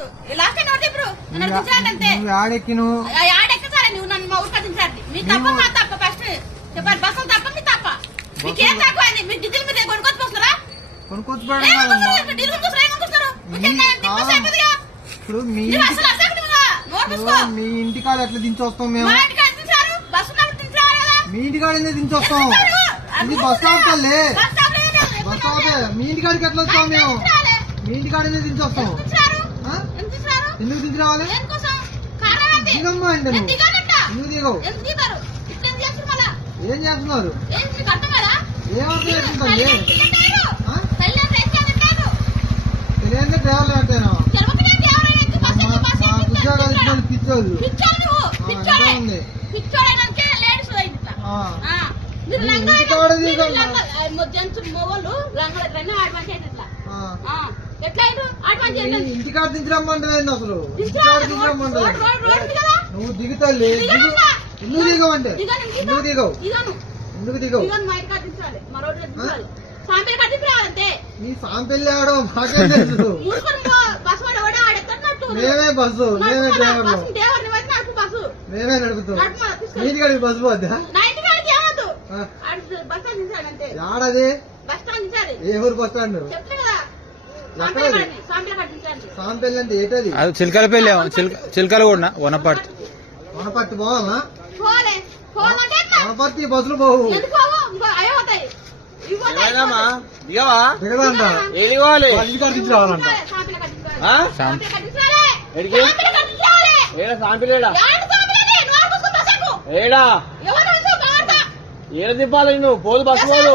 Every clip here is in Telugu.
లేదు లాస్ట్ టైం ఎవరు చెప్పరు నువ్వు నన్ను మా ఊరికి దించండి మీ తప్ప మా మీ తప్ప మీకేం తక్కువ అండి మీ ఇప్పుడు మీ మీ ఇంటికాడ ఎట్లా దించొస్తాం మేము మీ ఇంటి ఎందుకు దించొస్తాం ఇది బస్ స్టాప్ బస్ స్టాప్ మీ ఇంటికాడికి ఎట్లా వస్తాం మేము మీ ఇంటి ఎందుకు దించొస్తాం ఎందుకు దిగి రావాలి దిగమ్మా ఇంత ఏం చేస్తున్నారు తెలియదు డ్రైవర్లు అంటాను ఉద్యోగాలు ఇచ్చిన పిచ్చోళ్ళు ఉంది ఇంటికాడ దిగమ్మా జంతు మొగలు రంగులు రెండు ఆడమని ఇట్లా ఇంటికాడ దించరమ్మంటలేదు అసలు నువ్వు దిగుతా లేదు దిగవు ఎందుకు దిగవు నీ తెలుసు మేమే బస్సు మేమే మేమే నడుపుతాం నీటి కడిగి బస్సు పోద్దా ఏ ఊరు బస్ స్టాండ్ సాంపేల్ అంటే ఏటది అది చిలకల పెళ్ళి చిలక చిలకల కూడా వనపర్తి వనపర్తి పోవాలా వనపర్తి బస్సులు పోవు ఏడా ఏడ దింపాలి నువ్వు పోదు బస్సు పోదు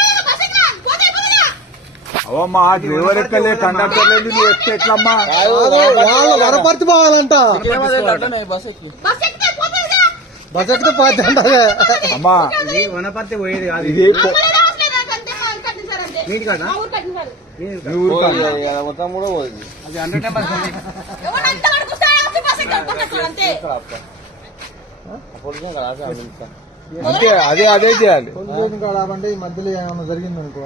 డ్రైవర్ ఎవరెక్కలే కండక్టర్ లేదు నువ్వు ఎక్కితే ఎట్లమ్మా వరపరిచి పోవాలంట బస్ అమ్మా వనపర్తి పోయేది కాదు మొత్తం కూడా పోయింది అదే అదే చేయాలి మధ్యలో ఏమైనా జరిగిందనుకో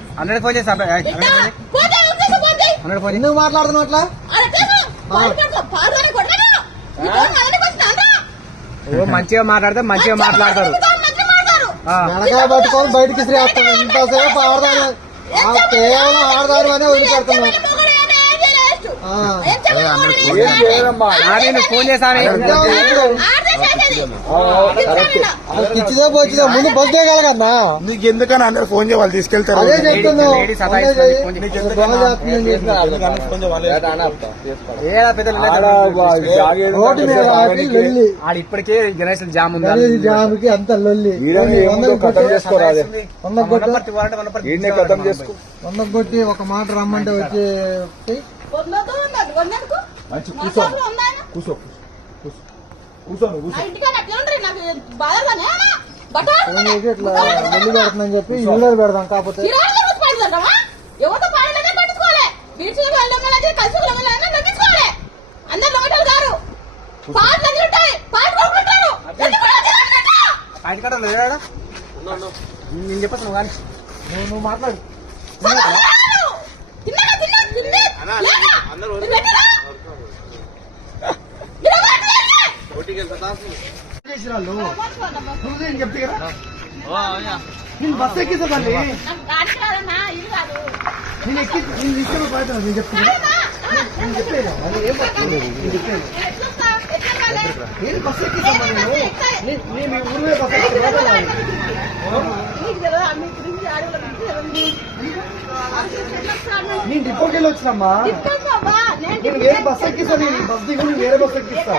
హండ్రెడ్ ఫోన్ చేసి హండ్రెడ్ ఫోన్ ఎందుకు మాట్లాడుతున్నావు అట్లా మంచిగా మాట్లాడితే మంచిగా మాట్లాడతారు వెనకాల పట్టుకొని బయటికి శ్రీస్తాను ఇంతసేపు ఆడదాను కేవలం ఆడదాను అనే వదిలిపెడుతున్నాను నేను ఫోన్ చేశాను పిచ్చిదే పోచ్చిదా ముందు బస్ చేయగలగన్నా నీకు ఎందుకని అందరు ఫోన్ చేయాలి తీసుకెళ్తారు అదే చెప్తున్నావు మీద ఇప్పటికే జనరేషన్ జామ్ ఉంది జామ్ కి అంత లొల్లి వంద కొట్టి ఒక మాట రమ్మంటే వచ్చి కూర్చో కూర్చో కూర్చోండి కూర్చోండి చెప్పి ఇల్లు పెడదాం కాకపోతే నేను చెప్పాను కానీ నువ్వు మాట్లాడు చేసిరాళ్ళు నేను బస్ ఎక్కి నేను నేను చెప్తున్నా నేను చెప్పేదా బస్ ఎక్కిస్తాను నేను నేను రిపోర్ట్ వెళ్ళి వచ్చినమ్మా నేను వేరే బస్ ఎక్కిస్తా నేను బస్ దిగు వేరే బస్ ఎక్కిస్తా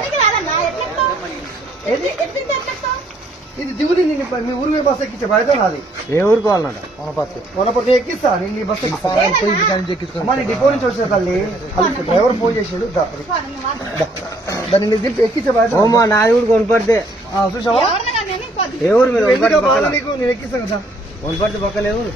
ఇది దిగుడి నేను మీ ఊరు పోయి బస్సు ఎక్కించే బయట నాది ఏ ఊరు కావాలన్నా వనపర్తి వనపర్తి ఎక్కిస్తా నేను నీ బస్సు అమ్మా డిపో నుంచి వచ్చిన తల్లి డ్రైవర్ ఫోన్ చేసాడు దాన్ని దింపి ఎక్కించే బయట అమ్మా నాది ఊరికి వనపర్తి చూసావా ఏ ఊరు మీరు నేను ఎక్కిస్తాను కదా వనపర్తి పక్కలేదు